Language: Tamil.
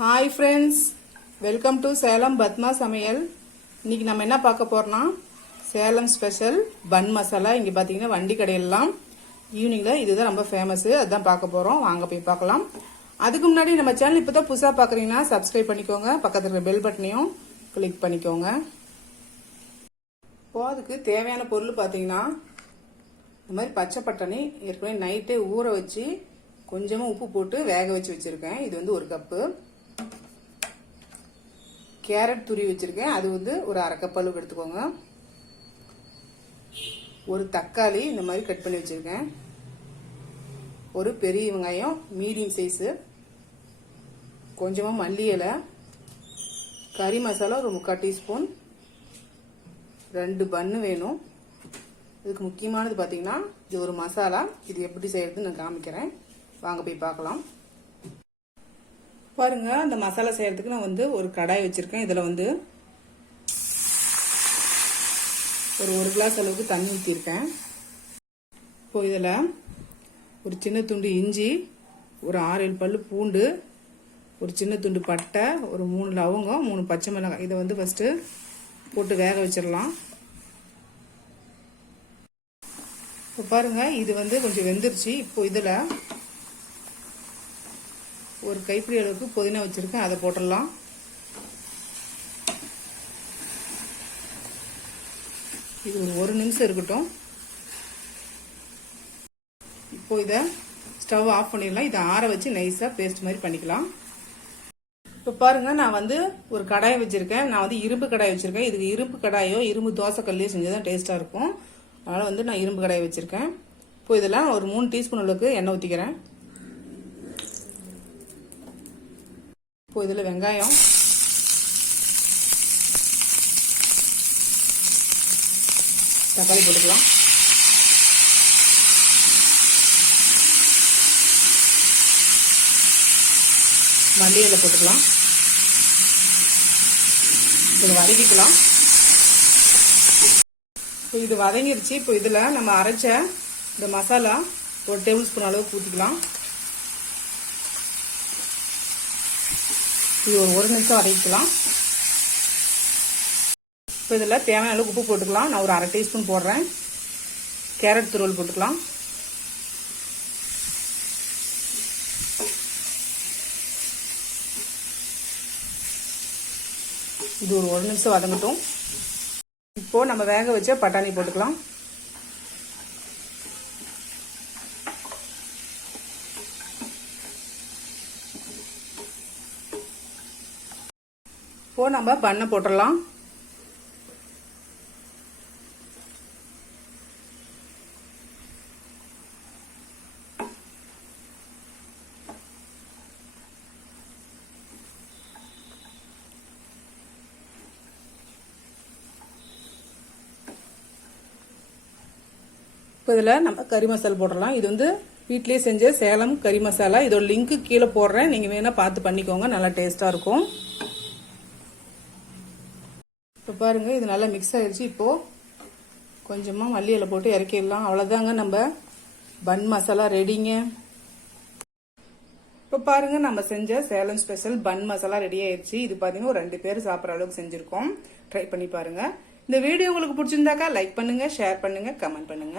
Hi friends, welcome to Salem Padma சமையல். இன்னைக்கு நம்ம என்ன பார்க்க போறோம்னா சேலம் ஸ்பெஷல் பன் மசாலா. இங்கே பார்த்தீங்கன்னா வண்டி கடையெல்லாம் ஈவினிங்கில் இதுதான் ரொம்ப ஃபேமஸ். அதுதான் பார்க்க போகிறோம். வாங்க போய் பார்க்கலாம். அதுக்கு முன்னாடி நம்ம சேனல் இப்போ தான் புதுசாக பார்க்குறீங்கன்னா சப்ஸ்கிரைப் பண்ணிக்கோங்க. பக்கத்தில் இருக்கிற பெல் பட்டனையும் கிளிக் பண்ணிக்கோங்க. இப்போ அதுக்கு தேவையான பொருள் பார்த்தீங்கன்னா இந்த மாதிரி பச்சை பட்டாணி ஏற்கனவே நைட்டே ஊற வச்சு கொஞ்சமாக உப்பு போட்டு வேக வச்சு வச்சுருக்கேன். இது வந்து 1 கப்பு. கேரட் துருவி வச்சிருக்கேன், அது வந்து ஒரு 1/2 கப் அளவுக்கு எடுத்துக்கோங்க. ஒரு தக்காளி இந்த மாதிரி கட் பண்ணி வச்சிருக்கேன். ஒரு பெரிய வெங்காயம் மீடியம் சைஸு, கொஞ்சமாக மல்லி இலை, கறி மசாலா ஒரு 3/4 டீஸ்பூன், 2 பன்னு வேணும். இதுக்கு முக்கியமானது பார்த்தீங்கன்னா இது ஒரு மசாலா. இது எப்படி செய்யறதுன்னு நான் காமிக்கிறேன். வாங்க போய் பார்க்கலாம். பாருங்க, அந்த மசாலா செய்யறதுக்கு நான் வந்து ஒரு கடாய் வச்சிருக்கேன். இதுல வந்து ஒரு 1 கிளாஸ் அளவுக்கு தண்ணி ஊற்றிருக்கேன். இப்போ இதில் ஒரு சின்ன துண்டு இஞ்சி, ஒரு 6-7 பல்லு பூண்டு, ஒரு சின்ன துண்டு பட்டை, ஒரு 3 லவங்கம், 3 பச்சை மிளகாய், இதை வந்து ஃபர்ஸ்ட் போட்டு வேக வச்சிடலாம். இப்போ பாருங்க, இது வந்து கொஞ்சம் வெந்துருச்சு. இப்போ இதில் ஒரு கைப்பிடி அளவுக்கு புதினா வச்சிருக்கேன், அதை போட்டுடலாம். இது ஒரு 1 நிமிஷம் இருக்கட்டும். இப்போ இதை ஸ்டவ் ஆஃப் பண்ணிடலாம். இதை ஆற வச்சு நைஸா பேஸ்ட் மாதிரி பண்ணிக்கலாம். இப்போ பாருங்க, நான் வந்து ஒரு கடாயை வச்சிருக்கேன். நான் வந்து இரும்பு கடாய் வச்சிருக்கேன். இதுக்கு இரும்பு கடாயோ இரும்பு தோசை கல்லையோ செஞ்சதான் டேஸ்டா இருக்கும். அதனால வந்து நான் இரும்பு கடாயை வச்சிருக்கேன். இப்போ இதெல்லாம் ஒரு 3 டீஸ்பூன் அளவுக்கு எண்ணெய் ஊற்றிக்கிறேன். இப்போ இதில் வெங்காயம், தக்காளி போட்டுக்கலாம். மல்லி இலை போட்டுக்கலாம். இப்போ வதக்கிக்கலாம். இப்போ இது வதங்கிருச்சு. இப்போ இதில் நம்ம அரைச்ச இந்த மசாலா ஒரு டேபிள் ஸ்பூன் அளவுக்கு ஊற்றிக்கலாம். இது ஒரு 1 நிமிஷம் வதக்கிக்கலாம். இப்போ இதில் தேவையான அளவுக்கு உப்பு போட்டுக்கலாம். நான் ஒரு 1/2 டீஸ்பூன் போடுறேன். கேரட் துருவல் போட்டுக்கலாம். இது ஒரு 1 நிமிஷம் வதங்கட்டும். இப்போ நம்ம வேக வச்ச பட்டாணி போட்டுக்கலாம். இப்போ நம்ம பண்ணை போட்டுடலாம். இப்போ இதில் நம்ம கறி மசாலா போடலாம். இது வந்து வீட்லேயே செஞ்ச சேலம் கறி மசாலா. இதோட லிங்க் கீழே போடுறேன், நீங்கள் வேணா பார்த்து பண்ணிக்கோங்க. நல்லா டேஸ்ட்டாக இருக்கும். இப்போ பாருங்க, இது நல்லா மிக்ஸ் ஆயிடுச்சு. இப்போ கொஞ்சமாக மல்லி இலை போட்டு இறக்கிடலாம். அவ்வளோதாங்க, நம்ம பன் மசாலா ரெடிங்க. இப்போ பாருங்க, நம்ம செஞ்ச சேலம் ஸ்பெஷல் பன் மசாலா ரெடி ஆயிடுச்சு. இது பார்த்தீங்கன்னா ஒரு 2 பேர் சாப்பிட்ற அளவுக்கு செஞ்சுருக்கோம். ட்ரை பண்ணி பாருங்க. இந்த வீடியோ உங்களுக்கு பிடிச்சிருந்தாக்கா லைக் பண்ணுங்க, ஷேர் பண்ணுங்க, கமெண்ட் பண்ணுங்க.